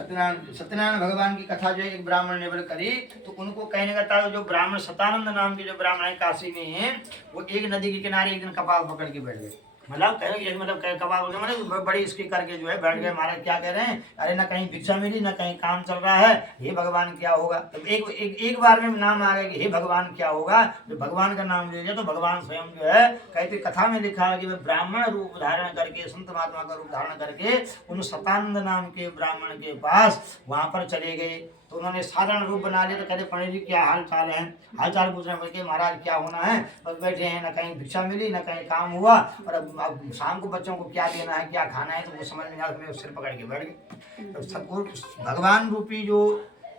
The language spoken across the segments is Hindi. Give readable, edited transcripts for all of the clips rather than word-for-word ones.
सत्यनारायण भगवान की कथा जो है एक ब्राह्मण ने बल करी, तो उनको कहने का था जो ब्राह्मण सतानंद नाम के जो ब्राह्मण है काशी में, वो एक नदी के किनारे एक दिन कपाल पकड़ के बैठ गए। मतलब कपाल पकड़ मतलब बड़ी इसकी करके जो है बैठ गए। महाराज क्या कह रहे हैं, अरे ना कहीं भिक्षा मिली ना कहीं काम चल रहा है, हे भगवान क्या होगा। तो एक बार में नाम आ गया कि हे भगवान क्या होगा। तो भगवान का नाम ले लिया तो भगवान स्वयं जो है कहते कथा में लिखा है कि वे ब्राह्मण रूप धारण करके, संत महात्मा का रूप धारण करके उन सतानंद नाम के ब्राह्मण के पास वहां पर चले गए। तो उन्होंने साधारण रूप बना लिया। तो कहते पंडित जी क्या हाल चाल है, हाल चाल पूछने पर के महाराज क्या होना है, बस बैठे हैं, ना कहीं भिक्षा मिली ना कहीं काम हुआ, और अब शाम को बच्चों को क्या देना है क्या खाना है तो वो समझ में आया, सिर पकड़ के बैठ गए। तो सतगुरु भगवान रूपी जो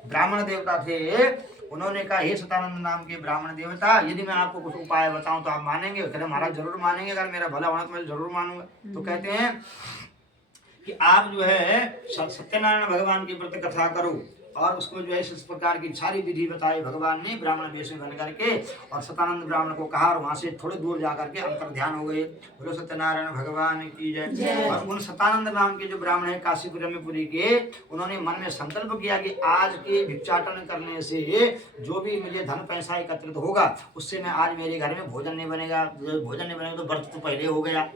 ब्राह्मण देवता थे उन्होंने कहा हे सतानंद नाम के ब्राह्मण देवता, यदि मैं आपको कुछ उपाय बताऊं तो आप मानेंगे। कहते महाराज जरूर मानेंगे, अगर मेरा भला होना तो मैं जरूर मानूंगा। तो कहते हैं कि आप जो है सत्यनारायण भगवान की व्रत कथा करो, और उसको जो है इस प्रकार की सारी विधि बताई भगवान ने ब्राह्मण वेश में बन करके। और सतानंद ब्राह्मण को कहा और वहां से थोड़े दूर जाकर के अंतर ध्यान हो गए। बोलो सत्यनारायण भगवान की जय। और उन सतानंद नाम के जो ब्राह्मण है काशीपुरम में पुरी के, उन्होंने मन में संकल्प किया कि आज के भिक्षाटन करने से जो भी मुझे धन पैसा एकत्रित होगा उससे मैं आज मेरे घर में भोजन नहीं बनेगा। भोजन नहीं बनेगा तो व्रत तो पहले हो गया,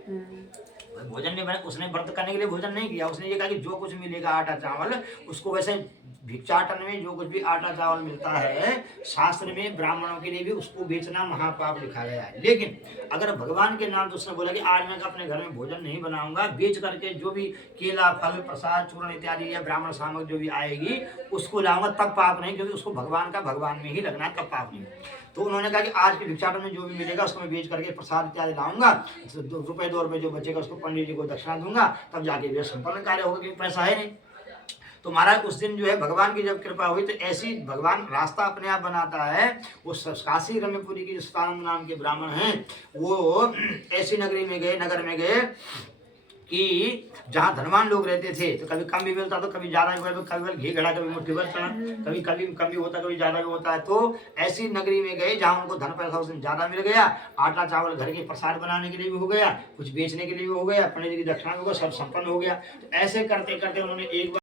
भोजन नहीं बने। उसने व्रत करने के लिए भोजन नहीं किया, उसने ये कहा कि जो कुछ मिलेगा आटा चावल उसको, वैसे भिक्षाटन में जो कुछ भी आटा चावल मिलता है शास्त्र में ब्राह्मणों के लिए भी उसको बेचना महापाप लिखा गया है। लेकिन अगर भगवान के नाम तो उसने बोला कि आज मैं अपने घर में भोजन नहीं बनाऊंगा, बेच करके जो भी केला फल प्रसाद चूर्ण इत्यादि या ब्राह्मण सामग्री जो भी आएगी उसको लाऊंगा, तब पाप नहीं, क्योंकि उसको भगवान का भगवान में ही लगना है, तब पाप नहीं। तो उन्होंने कहा कि आज के भिक्षाटन में जो भी मिलेगा उसको मैं बेच करके प्रसाद इत्यादि लाऊंगा, रुपए 2 रुपए जो बचेगा उसको पंडित जी को दक्षिणा दूंगा, तब जाके वे संपन्न कार्य होगा, क्योंकि पैसा है नहीं। तो महाराज उस दिन जो है भगवान की जब कृपा हुई तो ऐसी भगवान रास्ता अपने आप बनाता है। वो काशी रम्यपुरी के सतानंद नाम के ब्राह्मण हैं, वो ऐसी नगरी में गए, नगर में गए कि जहाँ धनवान लोग रहते थे, तो कभी कम भी मिलता तो कभी ज्यादा भी, कभी घी घड़ा कभी मुट्ठी भर चना, कभी कभी कम भी होता कभी ज्यादा भी होता है। तो ऐसी नगरी में गए जहाँ उनको धन पैसा उसमें ज्यादा मिल गया, आटा चावल घर के प्रसाद बनाने के लिए भी हो गया, कुछ बेचने के लिए भी हो गया, पंडित जी की दक्षिणा भी हो गया, सब संपन्न हो गया। तो ऐसे करते करते उन्होंने एक